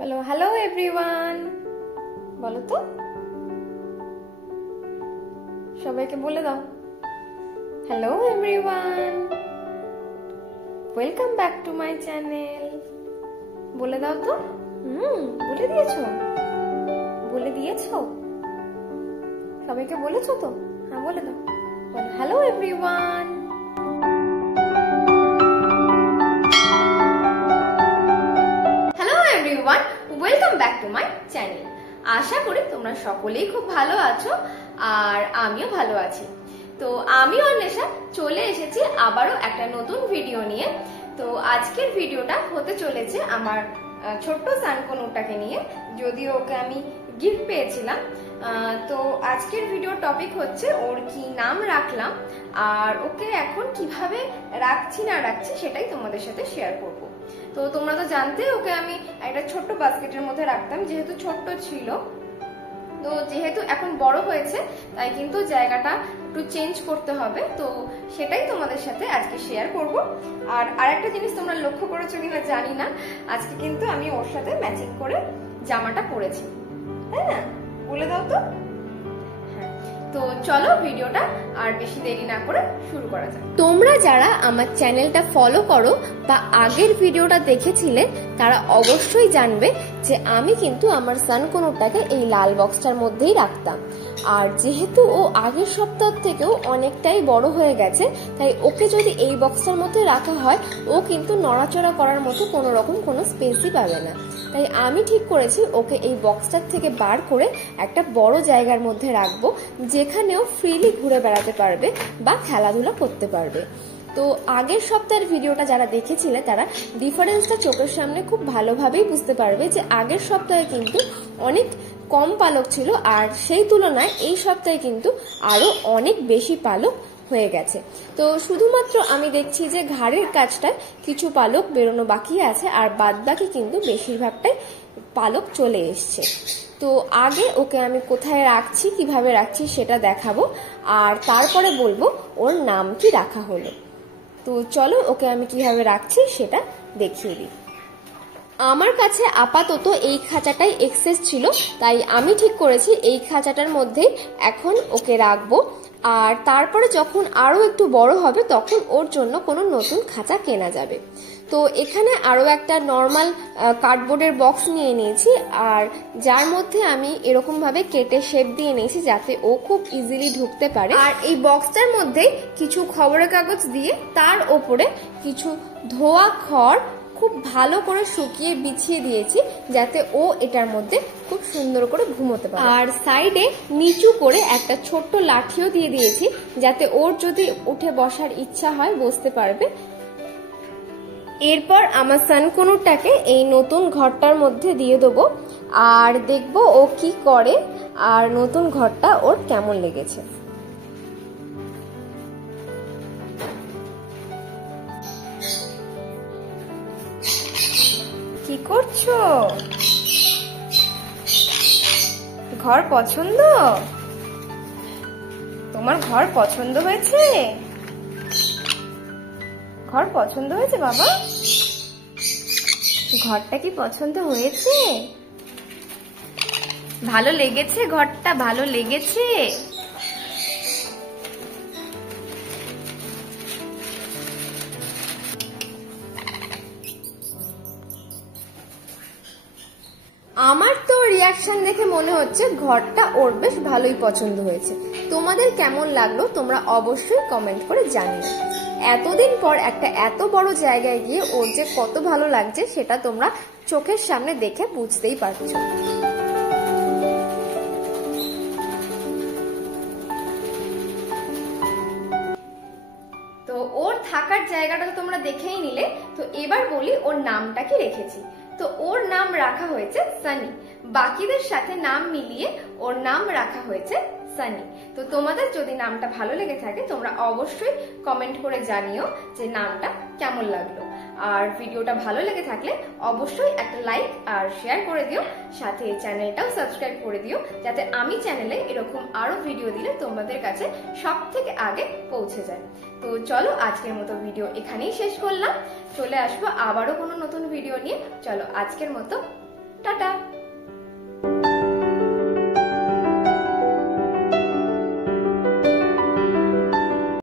বলো hello everyone, বলো তো সবাইকে বলে দাও hello everyone, welcome back to my channel. বলে দাও তো। বলে দিয়েছো? বলে দিয়েছো? সবাইকে বলেছো তো? হ্যাঁ বলে দাও। বলো hello everyone. Welcome back to my channel. আশা করি তোমরা সকলেই খুব ভালো আছো আর আমিও ভালো আছি। তো আমি অন্বেষা চলে এসেছি আবারও একটা নতুন ভিডিও নিয়ে। তো আজকের ভিডিওটা হতে চলেছে আমার ছোট্ট সানকনুটাকে নিয়ে, যদিও ওকে আমি গিফট পেয়েছিলাম। তো আজকের ভিডিওর টপিক হচ্ছে ওর কি নাম রাখলাম আর ওকে এখন কিভাবে রাখছি না রাখছি সেটাই তোমাদের সাথে শেয়ার করব। তো তোমরা তো জানতে ওকে আমি একটা ছোট্ট বাস্কেটের মধ্যে রাখতাম, যেহেতু ছোট্ট ছিল। তো যেহেতু এখন বড় হয়েছে তাই কিন্তু জায়গাটা একটু চেঞ্জ করতে হবে, তো সেটাই তোমাদের সাথে আজকে শেয়ার করব। আর আরেকটা জিনিস তোমরা লক্ষ্য করেছো কিনা জানি না, আজকে কিন্তু আমি ওর সাথে ম্যাচিং করে জামাটা পরেছি, তাই না? বলে দাও তো। তো চলো ভিডিওটা আর বেশি দেরি না করে শুরু করা যাক। তোমরা যারা আমার চ্যানেলটা ফলো করো বা আগের ভিডিওটা দেখেছিলে তারা অবশ্যই জানবে যে আমি কিন্তু আমার সানকনুটাকে এই লাল বক্সটার মধ্যেই রাখতাম। আর যেহেতু ও আগের সপ্তাহ থেকেও অনেকটাই বড় হয়ে গেছে, তাই ওকে যদি এই বক্সটার মধ্যে রাখা হয় ও কিন্তু নড়াচড়া করার মতো কোনো রকম কোনো স্পেসই পাবে না। তাই আমি ঠিক করেছি ওকে এই বক্সটার থেকে বার করে একটা বড় জায়গার মধ্যে রাখবো, যেখানেও ফ্রিলি ঘুরে বেড়াতে পারবে বা খেলাধুলা করতে পারবে। তো আগের সপ্তাহের ভিডিওটা যারা দেখেছিলে তারা ডিফারেন্সটা চোখের সামনে খুব ভালোভাবেই বুঝতে পারবে যে আগের সপ্তাহে কিন্তু অনেক কম পালক ছিল আর সেই তুলনায় এই সপ্তাহে কিন্তু আরো অনেক বেশি পালক হয়ে গেছে। তো শুধুমাত্র আমি দেখছি যে ঘাড়ের কাছটায় কিছু পালক বেরোনো বাকি আছে আর বাদ বাকি কিন্তু বেশিরভাগটাই পালক চলে এসছে। তো আগে ওকে আমি কোথায় রাখছি কিভাবে রাখছি সেটা দেখাবো আর তারপরে বলবো ওর নাম কি রাখা হলো। তো চলো ওকে আমি কিভাবে রাখছি সেটা দেখিয়ে দিই। আমার কাছে আপাতত এই খাঁচাটাই এক্সেস ছিল, তাই আমি ঠিক করেছি এই খাঁচাটার মধ্যেই এখন ওকে রাখবো। আর তারপরে যখন আরো একটু বড় হবে তখন ওর জন্য কোনো নতুন খাঁচা কেনা যাবে। তো এখানে আরো একটা নর্মাল কার্ডবোর্ডের বক্স নিয়ে নিয়েছি আর যার মধ্যে আমি এরকম ভাবে কেটে শেপ দিয়ে নিয়েছি যাতে ও খুব ইজিলি ঢুকতে পারে। আর এই বক্সটার মধ্যে কিছু খবরের কাগজ দিয়ে তার ওপরে কিছু ধোয়া খড় খুব ভালো করে শুকিয়ে বিছিয়ে দিয়েছি যাতে ও এটার মধ্যে খুব সুন্দর করে ঘুমোতে পারে। আর সাইডে নিচু করে একটা ছোট্ট লাঠিও দিয়ে দিয়েছি যাতে ওর যদি উঠে বসার ইচ্ছা হয় বসতে পারবে। এরপর আমার সানকনুটাকে এই নতুন ঘরটার মধ্যে দিয়ে দেবো আর দেখবো ও কি করে আর নতুন ঘরটা ওর কেমন লেগেছে। কি করছো? ঘর পছন্দ? তোমার ঘর পছন্দ হয়েছে? ঘর পছন্দ হয়েছে বাবা? ঘরটা কি পছন্দ হয়েছে? ভালো লেগেছে? ঘরটা ভালো লেগেছে? আমার তো রিয়াকশন দেখে মনে হচ্ছে ঘরটা ওর বেশ ভালোই পছন্দ হয়েছে। তোমাদের কেমন লাগলো তোমরা অবশ্যই কমেন্ট করে জানিও। এতদিন পর একটা এত বড় জায়গায় গিয়ে ওর যে কত ভালো লাগছে সেটা তোমরা চোখের সামনে দেখে বুঝতেই পারছো। তো ওর থাকার জায়গাটা তো তোমরা দেখেই নিলে, তো এবার বলি ওর নামটা কি রেখেছি। তো ওর নাম রাখা হয়েছে সানি। বাকিদের সাথে নাম মিলিয়ে ওর নাম রাখা হয়েছে সানি। তো তোমাদের যদি নামটা ভালো লেগে থাকে তোমরা অবশ্যই কমেন্ট করে জানিও যে নামটা কেমন লাগলো। আর ভিডিওটা ভালো লেগে থাকলে অবশ্যই একটা লাইক আর শেয়ার করে দিও, সাথে চ্যানেলটাও সাবস্ক্রাইব করে দিও যাতে আমি চ্যানেলে এরকম আরো ভিডিও দিলে তোমাদের কাছে সবথেকে আগে পৌঁছে যায়। তো চলো আজকের মতো ভিডিও এখানেই শেষ করলাম, চলে আসবো আবারও কোনো নতুন ভিডিও নিয়ে। চলো আজকের মতো টাটা।